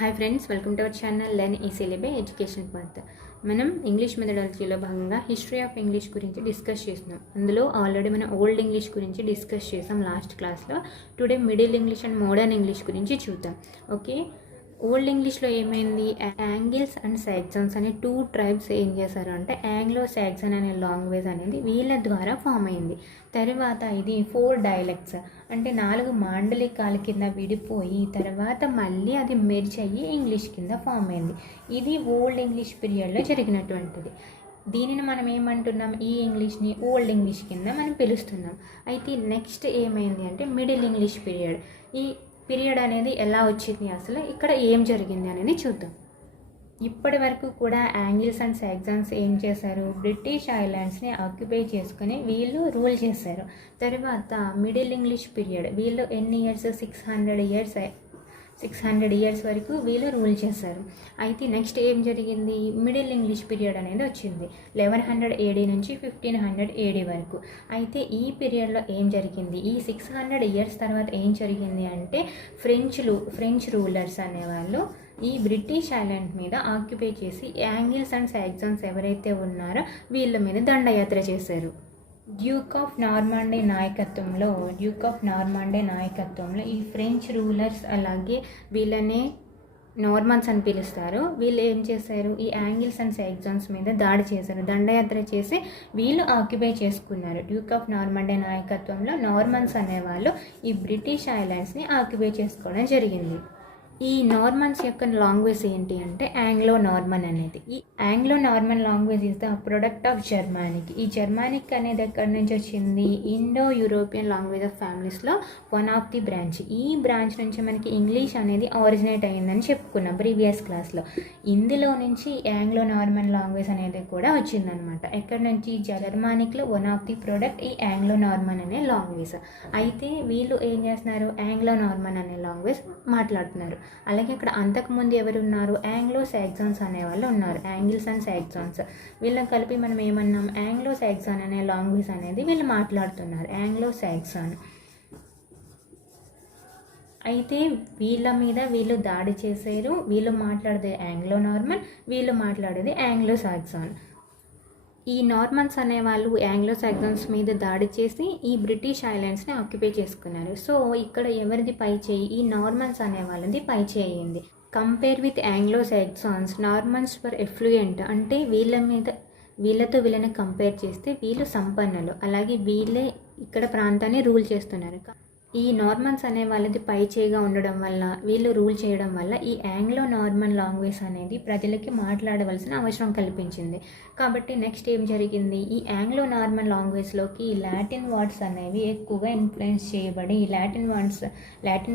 Hi friends, welcome to our channel learn easily by education path. మనం English మెథడాలజీలో భాగంగా history of English గురించి discuss చేస్తున్నాం. అందులో already మనం ఓల్డ్ ఇంగ్లీష్ గురించి డిస్కస్ చేసాం లాస్ట్ క్లాస్లో. Today middle English and modern English గురించి చూద్దాం. ఓకే, ఓల్డ్ ఇంగ్లీష్లో ఏమైంది, యాంగిల్స్ అండ్ సాక్సన్స్ అనే టూ ట్రైబ్స్ ఏం చేశారు అంటే యాంగ్లో సాక్సన్ అనే లాంగ్వేజ్ అనేది వీళ్ళ ద్వారా ఫామ్ అయింది. తర్వాత ఇది 4 డైలెక్ట్స్ అంటే 4 మాండలికాల కింద విడిపోయి తర్వాత మళ్ళీ అది మెర్జ్ అయ్యి ఇంగ్లీష్ కింద ఫామ్ అయింది. ఇది ఓల్డ్ ఇంగ్లీష్ పీరియడ్లో జరిగినటువంటిది. దీనిని మనం ఏమంటున్నాం, ఈ ఇంగ్లీష్ని ఓల్డ్ ఇంగ్లీష్ కింద మనం పిలుస్తున్నాం. అయితే నెక్స్ట్ ఏమైంది అంటే మిడిల్ ఇంగ్లీష్ పీరియడ్. ఈ పీరియడ్ అనేది ఎలా వచ్చింది, అసలు ఇక్కడ ఏం జరిగింది అనేది చూద్దాం. ఇప్పటి వరకు కూడా యాంగిల్స్ అండ్ సాక్సన్స్ ఏం చేశారు, బ్రిటిష్ ఐలాండ్స్ని ఆక్యుపై చేసుకుని వీళ్ళు రూల్ చేశారు. తర్వాత మిడిల్ ఇంగ్లీష్ పీరియడ్ వీళ్ళు ఎన్ని ఇయర్స్, 600 ఇయర్స్ వరకు వీళ్ళు రూల్ చేశారు. అయితే నెక్స్ట్ ఏం జరిగింది, మిడిల్ ఇంగ్లీష్ పీరియడ్ అనేది వచ్చింది 1100 AD నుంచి 1500 AD వరకు. అయితే ఈ పీరియడ్లో ఏం జరిగింది, ఈ 600 ఇయర్స్ తర్వాత ఏం జరిగింది అంటే ఫ్రెంచ్ రూలర్స్ అనేవాళ్ళు ఈ బ్రిటిష్ ఐలాండ్ మీద ఆక్యుపై చేసి యాంగిల్స్ అండ్ సాక్సన్స్ ఎవరైతే ఉన్నారో వీళ్ళ మీద దండయాత్ర చేశారు. డ్యూక్ ఆఫ్ నార్మాండే నాయకత్వంలో ఈ ఫ్రెంచ్ రూలర్స్ అలాగే వీళ్ళనే నార్మన్స్ అని పిలుస్తారు. వీళ్ళు ఏం చేశారు, ఈ యాంగిల్స్ అండ్ సాక్సన్స్ మీద దాడి చేశారు, దండయాత్ర చేసి వీళ్ళు ఆక్యుపై చేసుకున్నారు. డ్యూక్ ఆఫ్ నార్మాండే నాయకత్వంలో నార్మన్స్ అనేవాళ్ళు ఈ బ్రిటిష్ ఐలాండ్స్ని ఆక్యుపై చేసుకోవడం జరిగింది. ఈ నార్మన్స్ యొక్క లాంగ్వేజ్ ఏంటి అంటే ఆంగ్లో నార్మన్ అనేది. ఈ Anglo Norman language is the product of Germanic. ఈ జర్మానిక్ అనేది ఎక్కడి నుంచి వచ్చింది, ఇండో యూరోపియన్ లాంగ్వేజ్ ఆఫ్ ఫ్యామిలీస్లో వన్ ఆఫ్ ది బ్రాంచ్. ఈ బ్రాంచ్ నుంచి మనకి ఇంగ్లీష్ అనేది ఆరిజినేట్ అయ్యిందని చెప్పుకున్నాం ప్రీవియస్ క్లాస్లో. ఇందులో నుంచి ఆంగ్లో నార్మన్ లాంగ్వేజ్ అనేది కూడా వచ్చిందనమాట. ఎక్కడి నుంచి, జర్మానిక్లో వన్ ఆఫ్ ది ప్రొడక్ట్ ఈ ఆంగ్లో నార్మన్ అనే లాంగ్వేజ్. అయితే వీళ్ళు ఏం చేస్తున్నారు, ఆంగ్లో నార్మన్ అనే లాంగ్వేజ్ మాట్లాడుతున్నారు. అలాగే ఇక్కడ అంతకుముందు ఎవరున్నారు, యాంగ్లో సాక్సన్స్ అనేవాళ్ళు ఉన్నారు, యాంగిల్స్ అండ్ సాక్సన్స్. వీళ్ళని కలిపి మనం ఏమన్నాం, యాంగ్లో సాక్సన్ అనే లాంగ్వేజ్ అనేది వీళ్ళు మాట్లాడుతున్నారు, యాంగ్లో సాక్సన్. అయితే వీళ్ళ మీద వీళ్ళు దాడి చేశారు. వీళ్ళు మాట్లాడేది ఆంగ్లో నార్మన్, వీళ్ళు మాట్లాడేది ఆంగ్లో సాక్సన్. ఈ నార్మన్స్ అనేవాళ్ళు యాంగ్లో సాక్సన్స్ మీద దాడి చేసి ఈ బ్రిటిష్ ఐలాండ్స్ని ఆక్యుపై చేసుకున్నారు. సో ఇక్కడ ఎవరిది పై చేయి, ఈ నార్మన్స్ అనే వాళ్ళది పై చేయింది. Compare with Anglo Saxons, Normans for affluent అంటే వీళ్ళతో వీళ్ళని కంపేర్ చేస్తే వీళ్ళు సంపన్నులు, అలాగే వీళ్ళే ఇక్కడ ప్రాంతాన్ని రూల్ చేస్తున్నారు. ఈ నార్మన్స్ అనే వాళ్ళది పై చేయిగా ఉండడం వల్ల, వీళ్ళు రూల్ చేయడం వల్ల ఈ ఆంగ్లో నార్మన్ లాంగ్వేజ్ అనేది ప్రజలకి మాట్లాడవలసిన అవసరం కల్పించింది. కాబట్టి నెక్స్ట్ ఏం జరిగింది, ఈ ఆంగ్లో నార్మన్ లాంగ్వేజ్లోకి లాటిన్ వర్డ్స్ అనేవి ఎక్కువగా ఇన్ఫ్లుయెన్స్ చేయబడి లాటిన్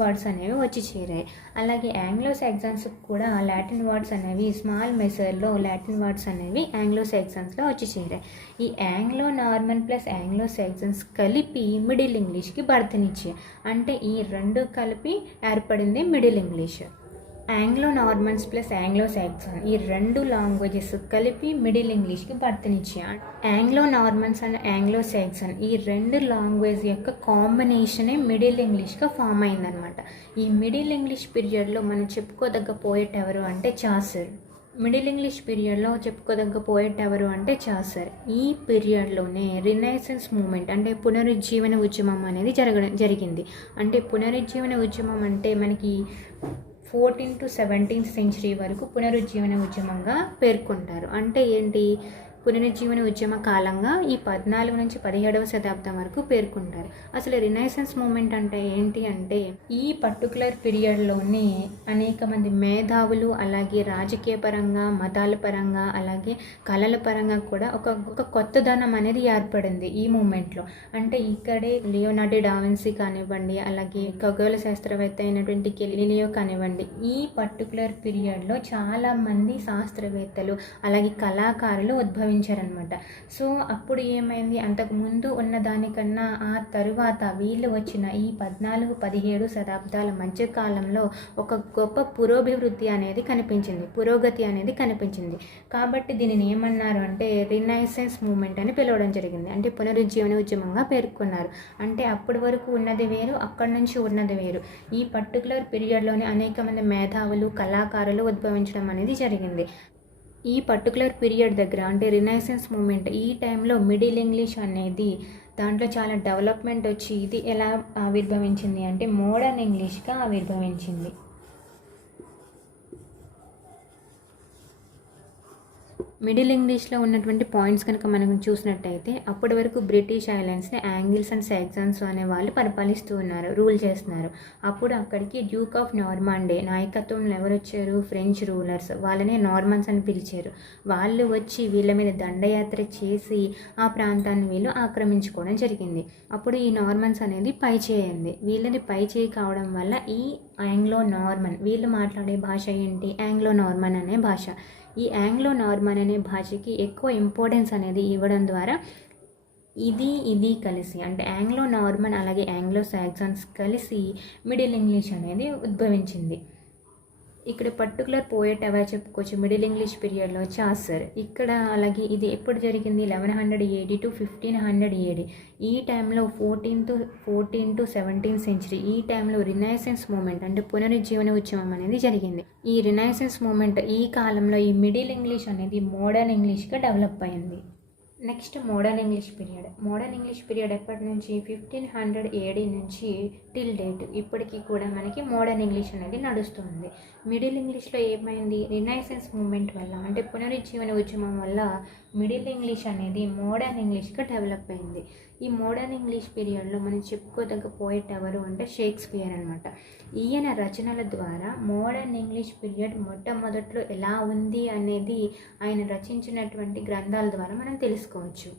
వర్డ్స్ అనేవి వచ్చి చేరాయి. అలాగే ఆంగ్లో సాక్సన్స్ కూడా లాటిన్ వర్డ్స్ అనేవి స్మాల్ మెజర్లో లాటిన్ వర్డ్స్ అనేవి ఆంగ్లో సాక్సన్స్లో వచ్చి చేరాయి. ఈ Anglo Norman plus Anglo Saxons కలిపి మిడిల్ ఇంగ్లీష్కి బర్తనిచ్చాయి. అంటే ఈ రెండు కలిపి ఏర్పడింది middle English. Anglo Normans plus Anglo Saxon ఈ రెండు లాంగ్వేజెస్ కలిపి మిడిల్ ఇంగ్లీష్కి బర్తనిచ్చాయి. Anglo Normans and Anglo Saxon ఈ రెండు లాంగ్వేజ్ యొక్క కాంబినేషనే మిడిల్ ఇంగ్లీష్గా ఫామ్ అయిందనమాట. ఈ మిడిల్ ఇంగ్లీష్ పీరియడ్లో మనం చెప్పుకోదగ్గ పోయెట్ ఎవరు అంటే చాసర్. మిడిల్ ఇంగ్లీష్ పీరియడ్లో చెప్పుకోదగ్గ పోయెట్ ఎవరు అంటే చాసర్. ఈ పీరియడ్లోనే రినైసెన్స్ మూమెంట్ అంటే పునరుజ్జీవన ఉద్యమం అనేది జరిగింది. అంటే పునరుజ్జీవన ఉద్యమం అంటే మనకి 14th to 17th century వరకు పునరుజ్జీవన ఉద్యమంగా పేర్కొంటారు. అంటే ఏంటి, పునరుజ్జీవన ఉద్యమ కాలంగా ఈ 14 నుంచి 17వ శతాబ్దం వరకు పేర్కొంటారు. అసలు రినైసెన్స్ మూమెంట్ అంటే ఏంటి అంటే ఈ పర్టికులర్ పీరియడ్లోనే అనేక మంది మేధావులు అలాగే రాజకీయ పరంగా, మతాల పరంగా, అలాగే కళల పరంగా కూడా ఒక కొత్తదనం అనేది ఏర్పడింది ఈ మూమెంట్లో. అంటే ఇక్కడే లియోనార్డో డావిన్సీ కానివ్వండి, అలాగే ఖగోళ శాస్త్రవేత్త అయినటువంటి గెలీలియో కానివ్వండి, ఈ పర్టికులర్ పీరియడ్లో చాలామంది శాస్త్రవేత్తలు అలాగే కళాకారులు ఉద్భవించారు ఉద్భవించారనమాట. సో అప్పుడు ఏమైంది, అంతకుముందు ఉన్నదానికన్నా ఆ తరువాత వీళ్ళు వచ్చిన ఈ 14-17 శతాబ్దాల మధ్యకాలంలో ఒక గొప్ప పురోభివృద్ధి అనేది కనిపించింది, పురోగతి అనేది కనిపించింది. కాబట్టి దీనిని ఏమన్నారు అంటే రినైసెన్స్ మూమెంట్ అని పిలవడం జరిగింది. అంటే పునరుజ్జీవన ఉద్యమంగా పేర్కొన్నారు. అంటే అప్పటి వరకు ఉన్నది వేరు, అక్కడి నుంచి ఉన్నది వేరు. ఈ పర్టికులర్ పీరియడ్లోనే అనేక మంది మేధావులు, కళాకారులు ఉద్భవించడం అనేది జరిగింది. ఈ పర్టికులర్ పీరియడ్ దగ్గర అంటే రినైసెన్స్ మూమెంట్ ఈ టైంలో మిడిల్ ఇంగ్లీష్ అనేది దాంట్లో చాలా డెవలప్మెంట్ వచ్చి ఇది ఎలా ఆవిర్భవించింది అంటే మోడర్న్ ఇంగ్లీష్గా ఆవిర్భవించింది. మిడిల్ ఇంగ్లీష్లో ఉన్నటువంటి పాయింట్స్ కనుక మనం చూసినట్టయితే అప్పటి వరకు బ్రిటిష్ ఐలాండ్స్ని యాంగిల్స్ అండ్ సాక్సన్స్ అనే వాళ్ళు పరిపాలిస్తూ ఉన్నారు, రూల్ చేస్తున్నారు. అప్పుడు అక్కడికి డ్యూక్ ఆఫ్ నార్మాండే నాయకత్వంలో ఎవరు వచ్చారు, ఫ్రెంచ్ రూలర్స్, వాళ్ళనే నార్మన్స్ అని పిలిచారు. వాళ్ళు వచ్చి వీళ్ళ మీద దండయాత్ర చేసి ఆ ప్రాంతాన్ని వీళ్ళు ఆక్రమించుకోవడం జరిగింది. అప్పుడు ఈ నార్మన్స్ అనేది పై చేయింది. వీళ్ళని పై చేయి కావడం వల్ల ఈ ఆంగ్లో నార్మన్, వీళ్ళు మాట్లాడే భాష ఏంటి, ఆంగ్లో నార్మన్ అనే భాష. ఈ ఆంగ్లో నార్మన్ అనే భాషకి ఎక్కువ ఇంపార్టెన్స్ అనేది ఇవ్వడం ద్వారా ఇది కలిసి అంటే ఆంగ్లో నార్మన్ అలాగే ఆంగ్లో సాక్సన్స్ కలిసి మిడిల్ ఇంగ్లీష్ అనేది ఉద్భవించింది. ఇక్కడ పర్టికులర్ పోయెట్ ఎవరు చెప్పుకోవచ్చు, మిడిల్ ఇంగ్లీష్ పీరియడ్లో చాసర్. ఇక్కడ అలాగే ఇది ఎప్పుడు జరిగింది, 1100 AD to 1500 AD. ఈ టైంలో 14 to 17th century ఈ టైంలో రినైసెన్స్ మూమెంట్ అంటే పునరుజ్జీవన ఉద్యమం అనేది జరిగింది. ఈ రినైసెన్స్ మూమెంట్ ఈ కాలంలో ఈ మిడిల్ ఇంగ్లీష్ అనేది మోడర్న్ ఇంగ్లీష్గా డెవలప్ అయింది. Next modern English period. Modern English period ఎప్పటి నుంచి 1500 AD నుంచి టిల్ డేట్ ఇప్పటికీ కూడా మనకి మోడర్న్ ఇంగ్లీష్ అనేది నడుస్తుంది. మిడిల్ ఇంగ్లీష్లో ఏమైంది, రినైసెన్స్ మూమెంట్ వల్ల అంటే పునరుజ్జీవన ఉద్యమం వల్ల మిడిల్ ఇంగ్లీష్ అనేది మోడర్న్ ఇంగ్లీష్గా డెవలప్ అయింది. ఈ మోడర్న్ ఇంగ్లీష్ పీరియడ్లో మనం చెప్పుకోదగ్గ పోయెట్ ఎవరు అంటే షేక్స్పియర్ అనమాట. ఈయన రచనల ద్వారా మోడర్న్ ఇంగ్లీష్ పీరియడ్ మొట్టమొదట్లో ఎలా ఉంది అనేది ఆయన రచించినటువంటి గ్రంథాల ద్వారా మనం తెలుసుకోవచ్చు.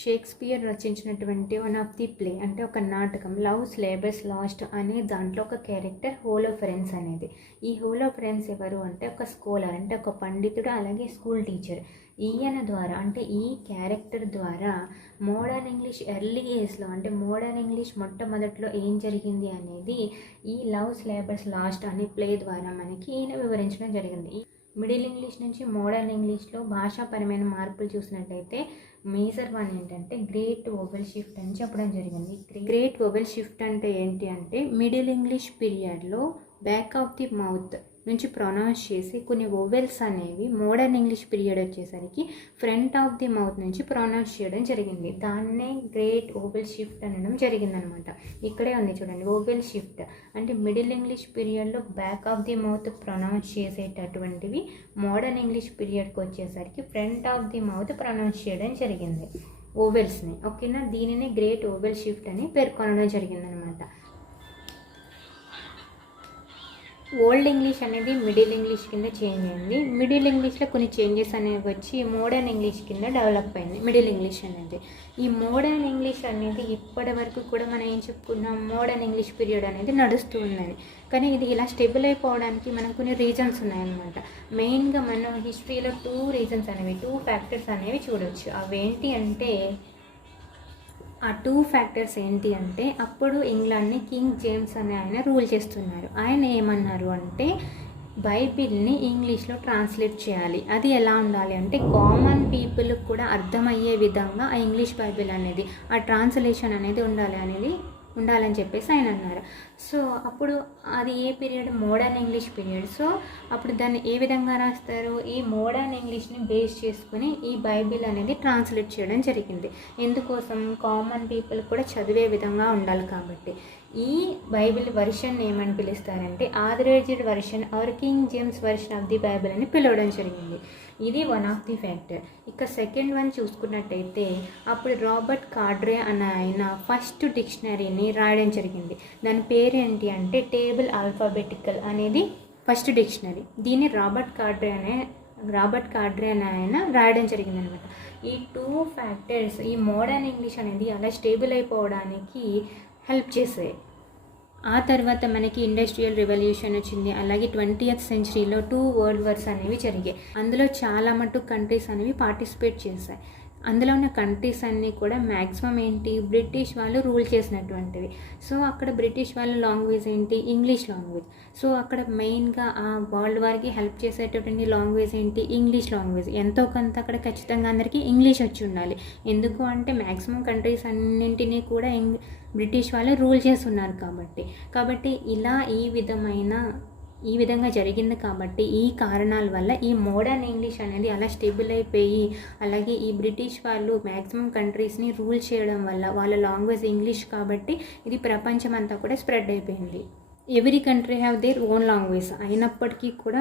షేక్స్పియర్ రచించినటువంటి వన్ ఆఫ్ ది ప్లే అంటే ఒక నాటకం లవ్ స్లేబర్స్ లాస్ట్ అనే దాంట్లో ఒక క్యారెక్టర్ హోలోఫరెన్స్ అనేది. ఈ హోలోఫరెన్స్ ఎవరు అంటే ఒక స్కాలర్ అంటే ఒక పండితుడు అలాగే స్కూల్ టీచర్. ఈయన ద్వారా అంటే ఈ క్యారెక్టర్ ద్వారా మోడర్న్ ఇంగ్లీష్ ఎర్లీ ఏజ్లో అంటే మోడర్న్ ఇంగ్లీష్ మొట్టమొదట్లో ఏం జరిగింది అనేది ఈ లవ్ స్లేబర్స్ లాస్ట్ అనే ప్లే ద్వారా మనకి ఈయన వివరించడం జరిగింది. మిడిల్ ఇంగ్లీష్ నుంచి మోడర్న్ ఇంగ్లీష్లో భాషాపరమైన మార్పులు చూసినట్టయితే మేజర్ వన్ ఏంటంటే గ్రేట్ వొవెల్ షిఫ్ట్ అని చెప్పడం జరిగింది. గ్రేట్ వొవెల్ షిఫ్ట్ అంటే ఏంటి అంటే మిడిల్ ఇంగ్లీష్ పీరియడ్లో బ్యాక్ ఆఫ్ ది మౌత్ నుంచి ప్రొనౌన్స్ చేసి కొన్ని వొవెల్స్ అనేవి మోడర్న్ ఇంగ్లీష్ పీరియడ్ వచ్చేసరికి ఫ్రంట్ ఆఫ్ ది మౌత్ నుంచి ప్రొనౌన్స్ చేయడం జరిగింది. దాన్నే గ్రేట్ వొవెల్ షిఫ్ట్ అనడం జరిగిందనమాట. ఇక్కడే ఉంది చూడండి, వొవెల్ షిఫ్ట్ అంటే మిడిల్ ఇంగ్లీష్ పీరియడ్లో back of the mouth pronounce చేసేటటువంటివి మోడర్న్ ఇంగ్లీష్ పీరియడ్కి వచ్చేసరికి front of the mouth pronounce చేయడం జరిగింది వొవెల్స్ని. ఓకేనా, దీనిని గ్రేట్ వొవెల్ షిఫ్ట్ అని పేర్కొనడం జరిగిందనమాట. ఓల్డ్ ఇంగ్లీష్ అనేది మిడిల్ ఇంగ్లీష్ కింద చేంజ్ అయింది. మిడిల్ ఇంగ్లీష్లో కొన్ని చేంజెస్ అనేవి వచ్చి మోడర్న్ ఇంగ్లీష్ కింద డెవలప్ అయింది మిడిల్ ఇంగ్లీష్ అనేది. ఈ మోడర్న్ ఇంగ్లీష్ అనేది ఇప్పటి వరకు కూడా మనం ఏం చెప్పుకున్నాం, మోడర్న్ ఇంగ్లీష్ పీరియడ్ అనేది నడుస్తూ ఉన్నది. కానీ ఇది ఇలా స్టెబుల్ అయిపోవడానికి మనకు కొన్ని రీజన్స్ ఉన్నాయన్నమాట. మెయిన్గా మనం హిస్టరీలో 2 రీజన్స్ అనేవి 2 ఫ్యాక్టర్స్ అనేవి చూడవచ్చు. అవేంటి అంటే ఆ 2 ఫ్యాక్టర్స్ ఏంటి అంటే అప్పుడు ఇంగ్లాండ్ని కింగ్ జేమ్స్ అనే ఆయన రూల్ చేస్తున్నారు. ఆయన ఏమన్నారు అంటే బైబిల్ని ఇంగ్లీష్లో ట్రాన్స్లేట్ చేయాలి. అది ఎలా ఉండాలి అంటే కామన్ పీపుల్కి కూడా అర్థమయ్యే విధంగా ఆ ఇంగ్లీష్ బైబిల్ అనేది ఆ ట్రాన్స్లేషన్ అనేది ఉండాలని చెప్పేసి ఆయన అన్నారు. సో అప్పుడు అది a period, modern English period. So అప్పుడు దాన్ని ఏ విధంగా రాస్తారు, ఈ మోడర్న్ ఇంగ్లీష్ని బేస్ చేసుకుని ఈ బైబిల్ అనేది ట్రాన్స్లేట్ చేయడం జరిగింది. ఎందుకోసం, కామన్ పీపుల్ కూడా చదివే విధంగా ఉండాలి కాబట్టి. ఈ బైబిల్ వర్షన్ ఏమని పిలుస్తారంటే authorized version or King James version of the Bible అని పిలవడం జరిగింది. ఇది వన్ ఆఫ్ ది ఫ్యాక్టర్. ఇక సెకండ్ వన్ చూసుకున్నట్టయితే అప్పుడు రాబర్ట్ కార్డ్రే అనే ఆయన ఫస్ట్ డిక్షనరీని రాయడం జరిగింది. దాని పేరు ఏంటి అంటే టేబుల్ ఆల్ఫాబెటికల్ అనేది ఫస్ట్ డిక్షనరీ. దీన్ని రాబర్ట్ కార్డ్రే అనే ఆయన రాయడం జరిగిందనమాట. ఈ 2 ఫ్యాక్టర్స్ ఈ మోడర్న్ ఇంగ్లీష్ అనేది అలా స్టేబుల్ అయిపోవడానికి హెల్ప్ చేసాయి. ఆ తర్వాత మనకి ఇండస్ట్రియల్ రెవల్యూషన్ వచ్చింది. అలాగే 20th సెంచరీలో 2 వరల్డ్ వార్స్ అనేవి జరిగాయి. అందులో చాలా మటుకు కంట్రీస్ అనేవి పార్టిసిపేట్ చేశాయి. అందులో ఉన్న కంట్రీస్ అన్నీ కూడా మ్యాక్సిమం ఏంటి, బ్రిటిష్ వాళ్ళు రూల్ చేసినటువంటివి. సో అక్కడ బ్రిటిష్ వాళ్ళ లాంగ్వేజ్ ఏంటి, ఇంగ్లీష్ లాంగ్వేజ్. సో అక్కడ మెయిన్గా ఆ వరల్డ్ వార్కి హెల్ప్ చేసేటటువంటి లాంగ్వేజ్ ఏంటి, ఇంగ్లీష్ లాంగ్వేజ్. ఎంతో కొంత అక్కడ ఖచ్చితంగా అందరికీ ఇంగ్లీష్ వచ్చి ఉండాలి. ఎందుకు అంటే మ్యాక్సిమం కంట్రీస్ అన్నింటినీ కూడా బ్రిటిష్ వాళ్ళు రూల్ చేస్తున్నారు కాబట్టి ఇలా ఈ విధంగా జరిగింది. కాబట్టి ఈ కారణాల వల్ల ఈ మోడర్న్ ఇంగ్లీష్ అనేది అలా స్టేబుల్ అయిపోయి, అలాగే ఈ బ్రిటిష్ వాళ్ళు మ్యాక్సిమం కంట్రీస్ని రూల్ చేయడం వల్ల వాళ్ళ లాంగ్వేజ్ ఇంగ్లీష్ కాబట్టి ఇది ప్రపంచం అంతా కూడా స్ప్రెడ్ అయిపోయింది. Every country have their own language అయినప్పటికీ కూడా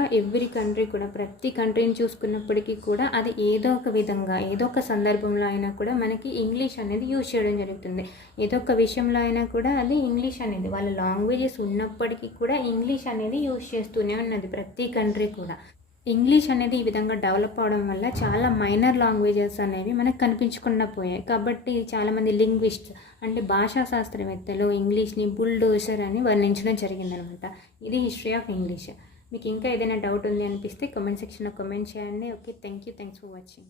ప్రతి కంట్రీని చూసుకున్నప్పటికీ కూడా అది ఏదో ఒక విధంగా ఏదో ఒక సందర్భంలో అయినా కూడా మనకి ఇంగ్లీష్ అనేది యూజ్ చేయడం జరుగుతుంది. ఏదో ఒక విషయంలో అయినా కూడా అది ఇంగ్లీష్ అనేది వాళ్ళ లాంగ్వేజెస్ ఉన్నప్పటికీ కూడా ఇంగ్లీష్ అనేది యూజ్ చేస్తూనే ఉన్నది ప్రతి కంట్రీ కూడా. ఇంగ్లీష్ అనేది ఈ విధంగా డెవలప్ అవడం వల్ల చాలా మైనర్ లాంగ్వేజెస్ అనేవి మనకు కనిపించకుండా పోయాయి. కాబట్టి చాలామంది లింగ్విస్ట్స్ అంటే భాషా శాస్త్రవేత్తలు ఇంగ్లీష్ని బుల్డోజర్ అని వర్ణించడం జరిగిందనమాట. ఇది హిస్టరీ ఆఫ్ ఇంగ్లీష్. మీకు ఇంకా ఏదైనా డౌట్ ఉంది అనిపిస్తే కామెంట్ సెక్షన్లో కామెంట్ చేయండి. Okay, thanks for watching.